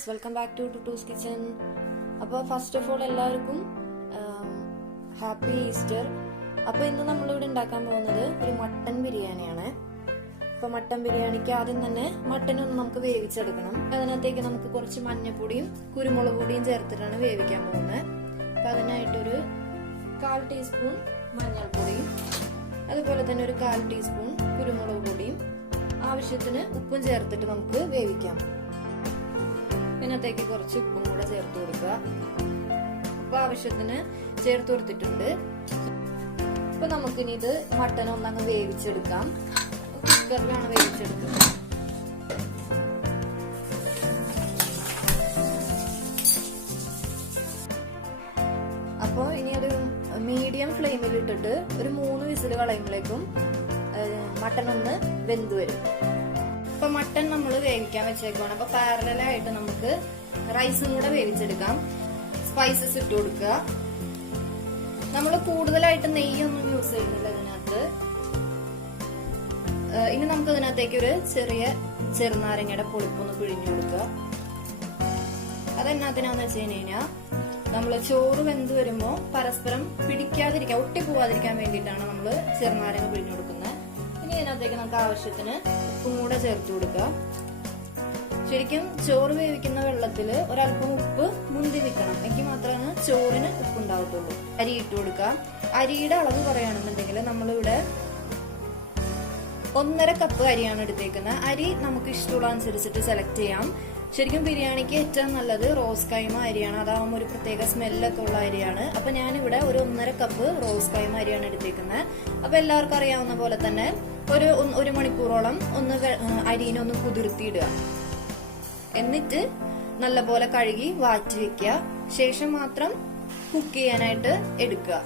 Viewers, welcome back to Tuttu's kitchen. അപ്പോൾ first of all എല്ലാവർക്കും happy Easter. അപ്പോൾ ഇന്ന് നമ്മളിവിടെ ഉണ്ടാക്കാൻ പോകുന്നത് ഒരു മട്ടൻ ബിരിയാണിയാണ്. അപ്പോൾ മട്ടൻ ബിരിയാണിക്ക് ആദ്യം തന്നെ മട്ടനൊന്ന് നമുക്ക് വേവിച്ചെടുക്കണം. അതിനകത്തേക്ക് നമുക്ക് കുറച്ച് മഞ്ഞൾപ്പൊടിയും കുരുമുളക് പൊടിയും ചേർത്തിട്ടാണ് വേവിക്കാൻ പോകുന്നത്. അപ്പോൾ അതിനായിട്ടൊരു 1/4 ടീസ്പൂൺ മഞ്ഞൾപ്പൊടിയും അതുപോലെ തന്നെ ഒരു 1/4 ടീസ്പൂൺ കുരുമുളക് പൊടിയും ആവശ്യത്തിന് ഉപ്പും ചേർത്തിട്ട് നമുക്ക് വേവിക്കാം. ഇതിനകത്തേക്ക് കുറച്ച് ഉപ്പും കൂടെ ചേർത്ത് കൊടുക്കുക. ഉപ്പ് ആവശ്യത്തിന് ചേർത്ത് കൊടുത്തിട്ടുണ്ട്. അപ്പൊ നമുക്കിനി ഇത് മട്ടൻ ഒന്നങ്ങ് വേവിച്ചെടുക്കാം. കുക്കറിലാണ് വേവിച്ചെടുക്കുന്നത്. അപ്പോൾ ഇനി ഒരു മീഡിയം ഫ്ലെയിമിൽ ഇട്ടിട്ട് ഒരു 3 വിസിൽ കളയുമ്പോഴേക്കും മട്ടൻ ഒന്ന് വെന്ത് വരും. അപ്പൊ മട്ടൻ നമ്മൾ വേവിക്കാൻ വെച്ചേക്കുവാണ്. അപ്പൊ പാരലായിട്ട് നമുക്ക് റൈസും കൂടെ വേവിച്ചെടുക്കാം. സ്പൈസസ് ഇട്ട് കൊടുക്കുക. നമ്മൾ കൂടുതലായിട്ട് നെയ്യൊന്നും യൂസ് ചെയ്യുന്നില്ല ഇതിനകത്ത്. ഇനി നമുക്ക് ഇതിനകത്തേക്ക് ഒരു ചെറുനാരങ്ങയുടെ പൊളിപ്പൊന്ന് പിഴിഞ്ഞു കൊടുക്കുക. അതെന്നാത്തിനാന്ന് വെച്ച് കഴിഞ്ഞാൽ നമ്മള് ചോറ് വെന്ത് വരുമ്പോ പരസ്പരം പിടിക്കാതിരിക്കാൻ, ഒട്ടിപ്പോവാതിരിക്കാൻ വേണ്ടിയിട്ടാണ് നമ്മള് ചെറുനാരങ്ങ പിഴിഞ്ഞു കൊടുക്കുന്നത്. ഇനി ഇതിനകത്തേക്ക് നമുക്ക് ആവശ്യത്തിന് ഉപ്പും കൂടെ ചേർത്ത് കൊടുക്കുക. ശരിക്കും ചോറ് വേവിക്കുന്ന വെള്ളത്തില് ഒരല്പം ഉപ്പ് മുന്തി നിൽക്കണം. എങ്കിൽ മാത്രമാണ് ചോറിന് ഉപ്പ് ഉണ്ടാവത്തുള്ളൂ. അരി ഇട്ട് കൊടുക്കുക. അരിയുടെ അളവ് പറയുകയാണെന്നുണ്ടെങ്കിൽ നമ്മളിവിടെ 1.5 കപ്പ് അരിയാണ് എടുത്തേക്കുന്നത്. അരി നമുക്ക് ഇഷ്ടമുള്ള അനുസരിച്ചിട്ട് സെലക്ട് ചെയ്യാം. ശരിക്കും ബിരിയാണിക്ക് ഏറ്റവും നല്ലത് റോസ് കൈമ അരിയാണ്. അതാവുമ്പോൾ ഒരു പ്രത്യേക സ്മെല്ലൊക്കെ ഉള്ള അരിയാണ്. അപ്പൊ ഞാനിവിടെ ഒരു 1.5 കപ്പ് റോസ് കൈമ അരിയാണ് എടുത്തേക്കുന്നത്. അപ്പൊ എല്ലാവർക്കും അറിയാവുന്ന പോലെ തന്നെ ഒരു മണിക്കൂറോളം അരിനൊന്ന് കുതിർത്തിയിടുക. എന്നിട്ട് നല്ലപോലെ കഴുകി വാറ്റി വെക്കുക. ശേഷം മാത്രം കുക്ക് ചെയ്യാനായിട്ട് എടുക്കുക.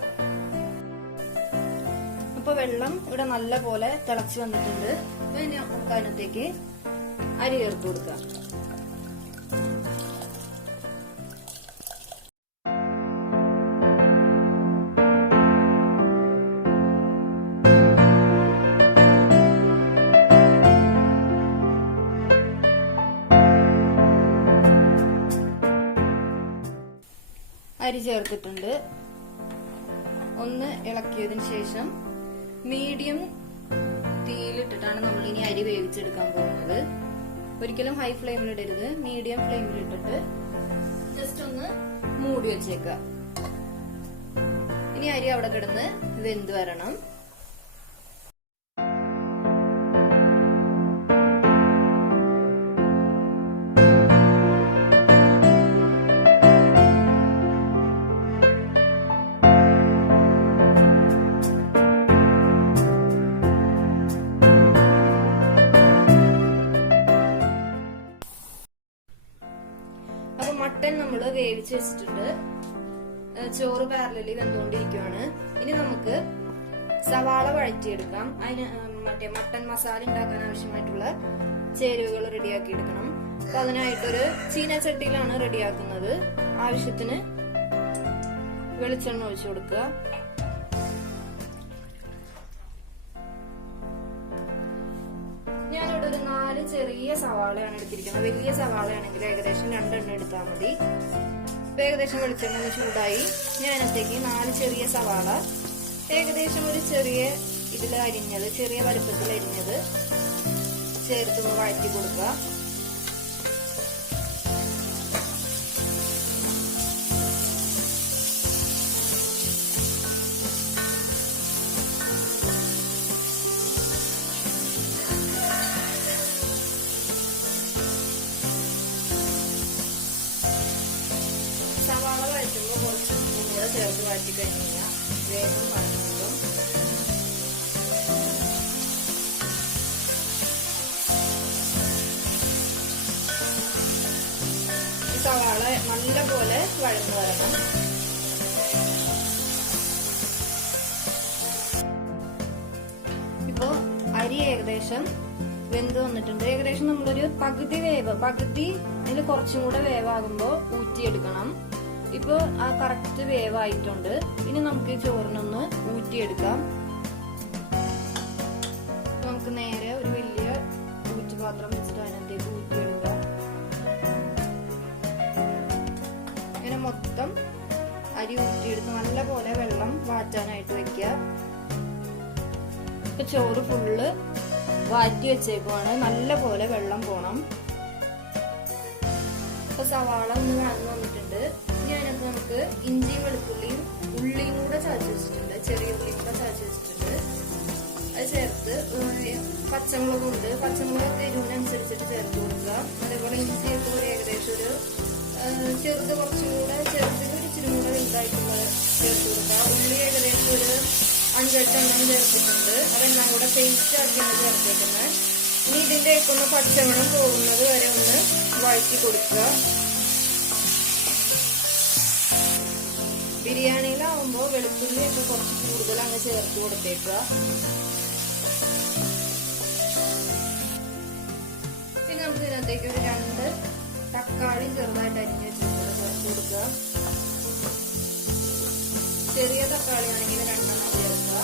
അപ്പൊ വെള്ളം ഇവിടെ നല്ല പോലെ തിളച്ചു വന്നിട്ടുണ്ട്. അപ്പൊ ഇനി നമുക്ക് അതിനകത്തേക്ക് അരി ചേർത്ത് കൊടുക്കുക. അരി ചേർത്തിട്ടുണ്ട്. ഒന്ന് ഇളക്കിയതിന് ശേഷം മീഡിയം തീയിലിട്ടിട്ടാണ് നമ്മൾ ഇനി അരി വേവിച്ചെടുക്കാൻ പോകുന്നത്. ഒരിക്കലും ഹൈ ഫ്ലെയിമിൽ ഇടരുത്. മീഡിയം ഫ്ലെയിമിൽ ഇട്ടിട്ട് ജസ്റ്റ് ഒന്ന് മൂടി വെച്ചേക്കുക. ഇനി അരി അവിടെ കിടന്ന് വെന്ത് വരണം. മട്ടൻ നമ്മൾ വേവിച്ച് വെച്ചിട്ടുണ്ട്. ചോറ് പാരലലി വെന്തുകൊണ്ടിരിക്കുകയാണ്. ഇനി നമുക്ക് സവാള വഴറ്റിയെടുക്കാം. അതിന് മട്ടൻ മസാല ഉണ്ടാക്കാൻ ആവശ്യമായിട്ടുള്ള ചേരുവകൾ റെഡിയാക്കി എടുക്കണം. അപ്പൊ അതിനായിട്ടൊരു ചീനച്ചട്ടിയിലാണ് റെഡിയാക്കുന്നത്. ആവശ്യത്തിന് വെളിച്ചെണ്ണ ഒഴിച്ചു കൊടുക്കുക. ഞാനിവിടെ ഒരു 4 ചെറിയ സവാളയാണ് എടുത്തിരിക്കുന്നത്. വലിയ സവാളയാണെങ്കിൽ ഏകദേശം 2 എണ്ണം എടുത്താൽ മതി. ഏകദേശം വെളിച്ചെണ്ണ ചൂടായി. ഞാൻ അതിനകത്തേക്ക് 4 ചെറിയ സവാള ഏകദേശം ഒരു ചെറിയ അരിഞ്ഞത്, ചെറിയ വലുപ്പത്തിൽ അരിഞ്ഞത് ചേർത്തൊന്ന് വഴറ്റി കൊടുക്കുക. സവാള വഴറ്റുമ്പോൾ കുറച്ച് ഉപ്പും കൂടെ ചേർത്ത് വഴറ്റി കഴിഞ്ഞ് കഴിഞ്ഞാൽ വേഗം വഴറ്റും. ഈ സവാള നല്ലപോലെ വഴന്നു വരണം. ഇപ്പോ അരി ഏകദേശം വെന്ത് വന്നിട്ടുണ്ട്. ഏകദേശം നമ്മളൊരു പകുതി അതിൽ കുറച്ചും കൂടെ വേവാകുമ്പോ ഊറ്റിയെടുക്കണം. ഇപ്പൊ ആ കറക്റ്റ് വേവായിട്ടുണ്ട്. ഇനി നമുക്ക് ഈ ചോറിനൊന്ന് ഊറ്റിയെടുക്കാം. നമുക്ക് നേരെ ഒരു വലിയ ഊറ്റുപാത്രം വെച്ചിട്ട് അതിനകത്തേക്ക് ഊറ്റിയെടുക്കാം. വറ്റാനായിട്ട് വെക്കുക. ഇപ്പൊ ചോറ് ഫുള്ള് വാറ്റി വെച്ചേക്കുവാണ്. നല്ല പോലെ വെള്ളം പോണം. ഇപ്പൊ സവാള ഒന്ന് വഴന്നു വന്നിട്ടുണ്ട്. ഞാനപ്പോ നമുക്ക് ഇഞ്ചിയും വെളുത്തുള്ളിയും ഉള്ളിയും കൂടെ ചതച്ച് വെച്ചിട്ടുണ്ട്. ചെറിയ ഉള്ളിയും കൂടെ ചതച്ച് വെച്ചിട്ടുണ്ട്. അത് ചേർത്ത് പച്ചമുളക് ഉണ്ട്. പച്ചമുളക് എരിവിനനുസരിച്ചിട്ട് ചേർത്ത് കൊടുക്കുക. അതേപോലെ ഇഞ്ചിയൊക്കെ ഒരു ഏകദേശം ഒരു ചെറുത് കുറച്ചും കൂടെ ചെറുതിന് ഇച്ചിരി കൂടെ വലുതായിട്ടുള്ള ചേർത്ത് കൊടുക്കുക. ഉള്ളി ഏകദേശം ഒരു 5-8 എണ്ണം ചേർത്തിട്ടുണ്ട്. അതെല്ലാം കൂടെ പേസ്റ്റ് ആക്കിയാണ് ചേർത്തേക്കുന്നത്. ഇനി ഇതിന്റെയൊക്കെ ഒന്ന് പച്ചമണം പോകുന്നത് വരെ ഒന്ന് വഴറ്റി കൊടുക്കുക. ബിരിയാണിയിലാവുമ്പോ വെളുത്തുള്ളിയൊക്കെ കുറച്ച് കൂടുതൽ അങ്ങ് ചേർത്ത് കൊടുത്തേക്കുക. പിന്നെ നമുക്ക് ഇതിനകത്തേക്ക് ഒരു 2 തക്കാളി ചെറുതായിട്ട് അരിഞ്ഞ് വെച്ചിട്ട് ചേർത്ത് കൊടുക്കുക. ചെറിയ തക്കാളി ആണെങ്കിൽ 2 എണ്ണം ചേർക്കുക.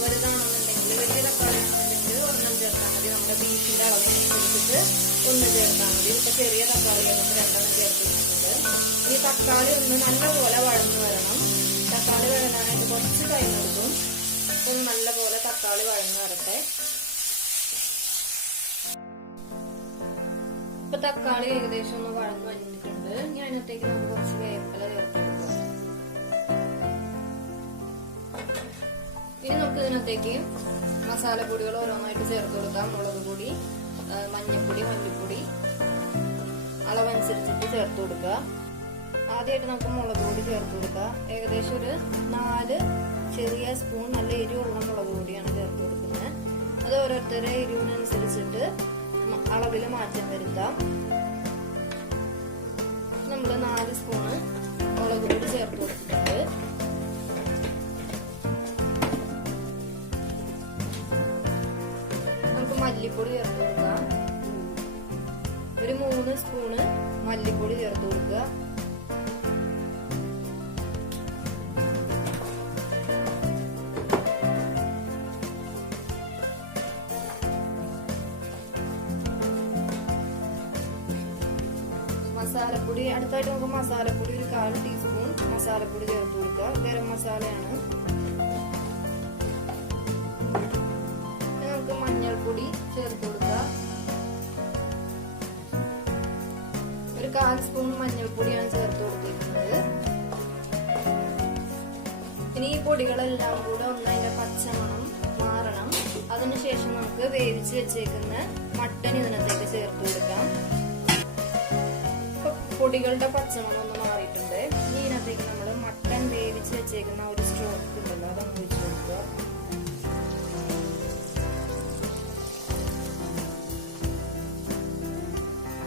വലുതാണെന്നുണ്ടെങ്കിൽ വലിയ തക്കാളി ആണെന്നുണ്ടെങ്കിൽ 1 എണ്ണം ചേർത്താൽ മതി. നമ്മുടെ ബീഫിന്റെ അളവിനനുസരിച്ചിട്ട് 1 ചേർത്താൽ മതി. ഇപ്പൊ ചെറിയ തക്കാളി ആണെങ്കിൽ 2 എണ്ണം ചേർത്ത് വെച്ചിട്ടുണ്ട്. ഈ തക്കാളി ഒന്ന് നല്ലപോലെ വഴന്നു വരണം. തക്കാളി വഴനാനായിട്ട് കുറച്ച് ടൈം എടുക്കും. ഒന്ന് നല്ലപോലെ തക്കാളി വഴന്നു വരട്ടെ. ഇപ്പൊ തക്കാളി ഏകദേശം ഒന്ന് വഴന്നു വന്നിട്ടുണ്ട്. ഞാൻ അതിനകത്തേക്ക് നമുക്ക് കുറച്ച് വേപ്പില ചേർത്ത് കൊടുക്കാം. ഇനി നമുക്ക് ഇതിനകത്തേക്ക് മസാലപ്പൊടികൾ ഓരോന്നായിട്ട് ചേർത്ത് കൊടുക്കാം. മുളക് പൊടി, മഞ്ഞൾപ്പൊടി, മല്ലിപ്പൊടി അളവനുസരിച്ചിട്ട് ചേർത്ത് കൊടുക്കുക. ആദ്യമായിട്ട് നമുക്ക് മുളക് പൊടി ചേർത്ത് കൊടുക്കുക. ഏകദേശം ഒരു 4 ചെറിയ സ്പൂൺ നല്ല എരിവുള്ള മുളക് പൊടിയാണ് ചേർത്ത് കൊടുക്കുന്നത്. അത് ഓരോരുത്തരുടെ എരിവിനനുസരിച്ചിട്ട് അളവിൽ മാറ്റം വരുത്താം. നമ്മള് 4 സ്പൂണ് മുളക് പൊടി ചേർത്ത് കൊടുത്തിട്ടുണ്ട്. നമുക്ക് മല്ലിപ്പൊടി ചേർത്ത് കൊടുക്കാം. ഒരു 3 സ്പൂണ് മല്ലിപ്പൊടി ചേർത്ത് കൊടുക്കുക. മസാലപ്പൊടി അടുത്തായിട്ട് നമുക്ക് മസാലപ്പൊടി ഒരു 1/4 ടീസ്പൂൺ മസാലപ്പൊടി ചേർത്ത് കൊടുക്കുക. ഗരം മസാലയാണ്. നമുക്ക് മഞ്ഞൾപ്പൊടി ചേർത്ത് കൊടുക്കുക. ഒരു 1/4 സ്പൂൺ മഞ്ഞൾപ്പൊടിയാണ് ചേർത്ത് കൊടുത്തിരിക്കുന്നത്. ഇനി ഈ പൊടികളെല്ലാം കൂടെ ഒന്ന് അതിന്റെ പച്ചമണം മാറണം. അതിനുശേഷം നമുക്ക് വേവിച്ച് വെച്ചേക്കുന്ന മട്ടൻ ഇതിനകത്തേക്ക് ചേർത്ത് കൊടുക്കാം. പൊടികളുടെ പച്ചമണം ഒന്ന് മാറിയിട്ടുണ്ട്. ഇനി ഇതിനകത്തേക്ക് നമ്മൾ മട്ടൻ വേവിച്ച് വെച്ചേക്കുന്ന ഒരു സ്റ്റോക്ക് ഉണ്ടല്ലോ, അതൊന്ന് ഒഴിച്ചു കൊടുക്കുക.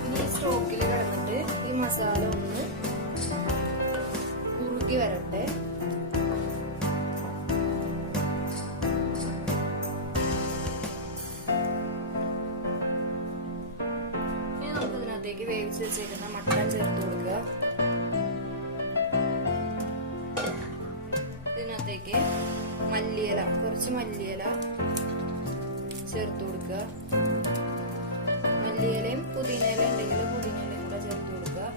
ഇനി ഈ സ്റ്റോക്കിൽ കിടന്നിട്ട് ഈ മസാല ഒന്ന് കുറുകി വരട്ടെ. വേവിച്ച് വെച്ചേക്കുന്ന മട്ടൻ ചേർത്ത് കൊടുക്കുക. ഇതിനകത്തേക്ക് മല്ലിയില, കുറച്ച് മല്ലിയില ചേർത്ത് കൊടുക്കുക. മല്ലിയിലയും പുതിനയില ഉണ്ടെങ്കിൽ പുതിനയിലയും കൂടെ ചേർത്ത് കൊടുക്കുക.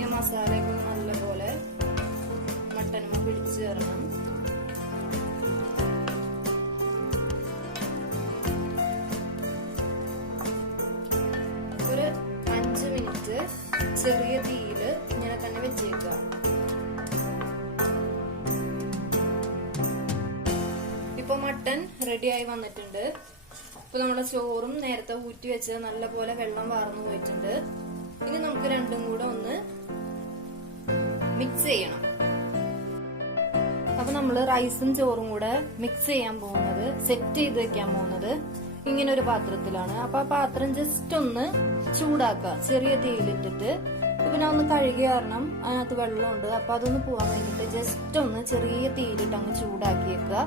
ഈ മസാലയൊക്കെ നല്ലപോലെ മട്ടനുമ പിടിച്ചു ചേർക്കണം. ഒരു 5 മിനിറ്റ് ചെറിയ തീയിൽ ഇങ്ങനെ തന്നെ വെച്ചേക്കുക. ഇപ്പൊ മട്ടൻ റെഡിയായി വന്നിട്ടുണ്ട്. ഇപ്പൊ നമ്മുടെ ചോറും നേരത്തെ ഊറ്റി വെച്ച് നല്ലപോലെ വെള്ളം വാർന്നു പോയിട്ടുണ്ട്. ഇനി നമുക്ക് രണ്ടും കൂടെ ഒന്ന് മിക്സ് ചെയ്യണം. അപ്പൊ നമ്മള് റൈസും ചോറും കൂടെ മിക്സ് ചെയ്യാൻ പോകുന്നത്, സെറ്റ് ചെയ്ത് വെക്കാൻ പോകുന്നത് ഇങ്ങനെ ഒരു പാത്രത്തിലാണ്. അപ്പൊ ആ പാത്രം ജസ്റ്റ് ഒന്ന് ചൂടാക്കുക ചെറിയ തീയിലിട്ടിട്ട്. ഇപ്പൊ ഞാൻ ഒന്ന് കഴുകിയ കാരണം അതിനകത്ത് വെള്ളമുണ്ട്. അപ്പൊ അതൊന്ന് പോവാൻ വേണ്ടിട്ട് ജസ്റ്റ് ഒന്ന് ചെറിയ തീയിലിട്ട് അങ്ങ് ചൂടാക്കി വെക്കുക.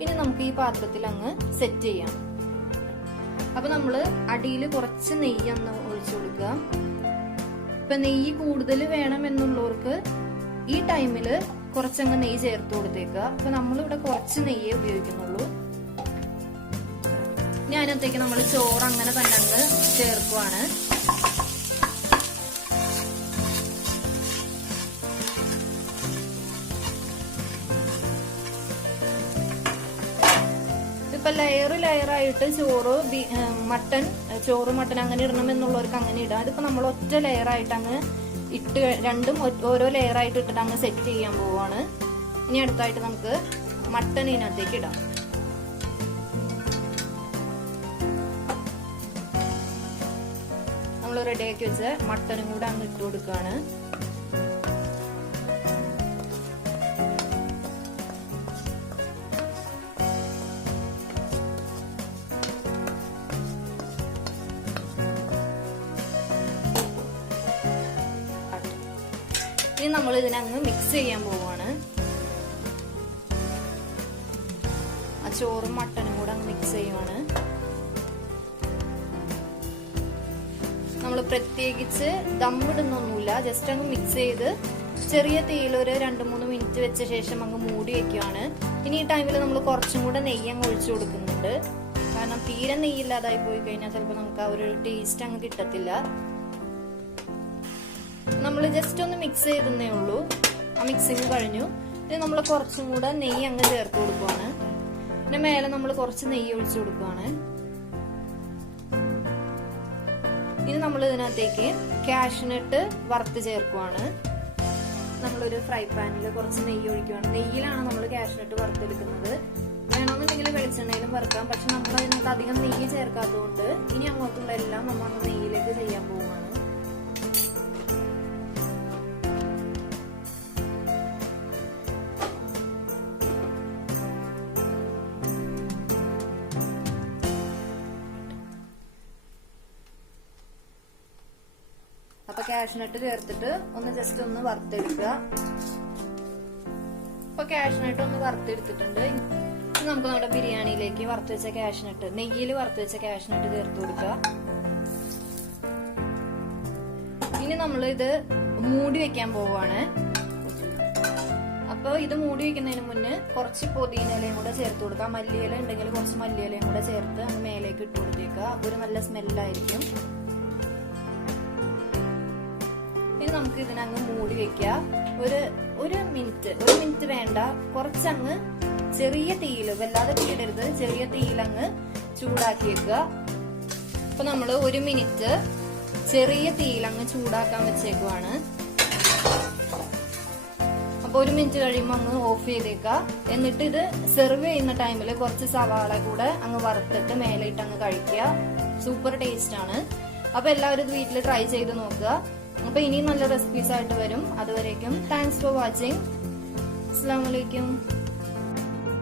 ഇനി നമുക്ക് ഈ പാത്രത്തിൽ അങ്ങ് സെറ്റ് ചെയ്യാം. അപ്പൊ നമ്മള് അടിയിൽ കുറച്ച് നെയ്യ് ഒന്ന് ഒഴിച്ചു കൊടുക്കുക. ഇപ്പൊ നെയ്യ് കൂടുതൽ വേണം എന്നുള്ളവർക്ക് ഈ ടൈമില് കുറച്ചങ്ങ് നെയ്യ് ചേർത്ത് കൊടുത്തേക്കുക. അപ്പൊ നമ്മളിവിടെ കുറച്ച് നെയ്യേ ഉപയോഗിക്കുന്നുള്ളൂ. ഇനി അതിനകത്തേക്ക് നമ്മൾ ചോറ് അങ്ങനെ തന്നെ അങ്ങ് ചേർക്കുവാണ്. അപ്പൊ ലെയർ ആയിട്ട് ചോറ് മട്ടൻ അങ്ങനെ ഇടണം എന്നുള്ളവർക്ക് അങ്ങനെ ഇടാം. അതിപ്പോ നമ്മൾ ഒറ്റ ലെയർ ആയിട്ട് അങ്ങ് ഇട്ട് രണ്ടും ഓരോ ലെയർ ആയിട്ട് ഇട്ടിട്ട് അങ്ങ് സെറ്റ് ചെയ്യാൻ പോവാണ്. ഇനി അടുത്തായിട്ട് നമുക്ക് മട്ടൻ ഇതിനകത്തേക്ക് ഇടാം. നമ്മൾ റെഡിയാക്കി വെച്ച് മട്ടനും കൂടെ അങ്ങ് ഇട്ട് കൊടുക്കുകയാണ്. ഇനി നമ്മൾ ഇതിനങ്ങ് മിക്സ് ചെയ്യാൻ പോവാണ്. ആ ചോറും മട്ടനും കൂടെ അങ്ങ് മിക്സ് ചെയ്യുവാണ്. നമ്മൾ പ്രത്യേകിച്ച് ദമ്മിടുന്നൊന്നുമില്ല, ജസ്റ്റ് അങ്ങ് മിക്സ് ചെയ്ത് ചെറിയ തീയിൽ ഒരു 2-3 മിനിറ്റ് വെച്ച ശേഷം അങ്ങ് മൂടി വെക്കുകയാണ്. ഇനി ഈ ടൈമിൽ നമ്മൾ കുറച്ചും കൂടെ നെയ്യ് അങ്ങ് ഒഴിച്ചു കൊടുക്കുന്നുണ്ട്. കാരണം തീരെ നെയ്യില്ലാതായി പോയി കഴിഞ്ഞാൽ ചിലപ്പോൾ നമുക്ക് ആ ഒരു ടേസ്റ്റ് അങ്ങ് കിട്ടത്തില്ല. നമ്മൾ ജസ്റ്റ് ഒന്ന് മിക്സ് ചെയ്തേ ഉള്ളൂ. ആ മിക്സിങ് കഴിഞ്ഞു. ഇനി നമ്മൾ കുറച്ചും കൂടെ നെയ്യ് അങ്ങ് ചേർത്ത് കൊടുക്കുവാണ്. പിന്നെ മേലെ നമ്മൾ കുറച്ച് നെയ്യ് ഒഴിച്ചു കൊടുക്കുവാണ്. ഇനി നമ്മൾ ഇതിനകത്തേക്ക് കാഷ്നട്ട് വറുത്ത് ചേർക്കുവാണ്. നമ്മളൊരു ഫ്രൈ പാനിൽ കുറച്ച് നെയ്യ് ഒഴിക്കുവാണ്. നെയ്യിലാണ് നമ്മൾ കാഷ്നട്ട് വറുത്തെടുക്കുന്നത്. വേണമെന്നുണ്ടെങ്കിൽ വെളിച്ചെണ്ണയിലും വറുക്കാം. പക്ഷെ നമ്മൾ അതിനകത്ത് അധികം നെയ്യ് ചേർക്കാത്തതുകൊണ്ട് ഇനി അങ്ങോട്ടുള്ള എല്ലാം നമ്മൾ നെയ്യിലേക്ക് ചെയ്യാൻ പോവുകയാണ്. അപ്പൊ കാഷ്നട്ട് ചേർത്തിട്ട് ഒന്ന് ജസ്റ്റ് ഒന്ന് വറുത്തെടുക്കുക. അപ്പൊ കാഷ്നട്ട് ഒന്ന് വറുത്തെടുത്തിട്ടുണ്ട്. നമുക്ക് നമ്മുടെ ബിരിയാണിയിലേക്ക് വറുത്ത് വെച്ച കാഷ്നട്ട്, നെയ്യിൽ വറുത്ത് വെച്ച കാഷ്നട്ട് ചേർത്ത് കൊടുക്കുക. ഇനി നമ്മൾ ഇത് മൂടി വെക്കാൻ പോവാണ്. അപ്പൊ ഇത് മൂടി വെക്കുന്നതിന് മുന്നേ കുറച്ച് പുതിനയിലയും കൂടെ ചേർത്ത് കൊടുക്കുക. മല്ലിയില ഉണ്ടെങ്കിൽ കുറച്ച് മല്ലിയിലയും കൂടെ ചേർത്ത് മേലേക്ക് ഇട്ട് കൊടുത്തേക്കുക. അപ്പൊ ഒരു നല്ല സ്മെല്ലായിരിക്കും. ഇനി നമുക്ക് ഇതിനങ്ങ് മൂടി വെക്കുക. ഒരു മിനിറ്റ് വേണ്ട, കുറച്ചങ്ങ് ചെറിയ തീയിൽ, വല്ലാതെ തീയിടരുത്, ചെറിയ തീയിലങ്ങ് ചൂടാക്കി വെക്കുക. അപ്പൊ നമ്മള് 1 മിനിറ്റ് ചെറിയ തീയിലങ്ങ് ചൂടാക്കാൻ വെച്ചേക്കുവാണ്. അപ്പൊ 1 മിനിറ്റ് കഴിയുമ്പോൾ അങ്ങ് ഓഫ് ചെയ്തേക്കുക. എന്നിട്ട് ഇത് സെർവ് ചെയ്യുന്ന ടൈമിൽ കുറച്ച് സവാള കൂടെ അങ്ങ് വറുത്തിട്ട് മേലിട്ട് അങ്ങ് കഴിക്കുക. സൂപ്പർ ടേസ്റ്റ് ആണ്. അപ്പൊ എല്ലാവരും ഇത് വീട്ടിൽ ട്രൈ ചെയ്ത് നോക്കുക. അപ്പൊ ഇനിയും നല്ല റെസിപ്പീസ് ആയിട്ട് വരും. അതുവരേക്കും താങ്ക്സ് ഫോർ വാച്ചിങ്. അസ്സലാമു അലൈക്കും.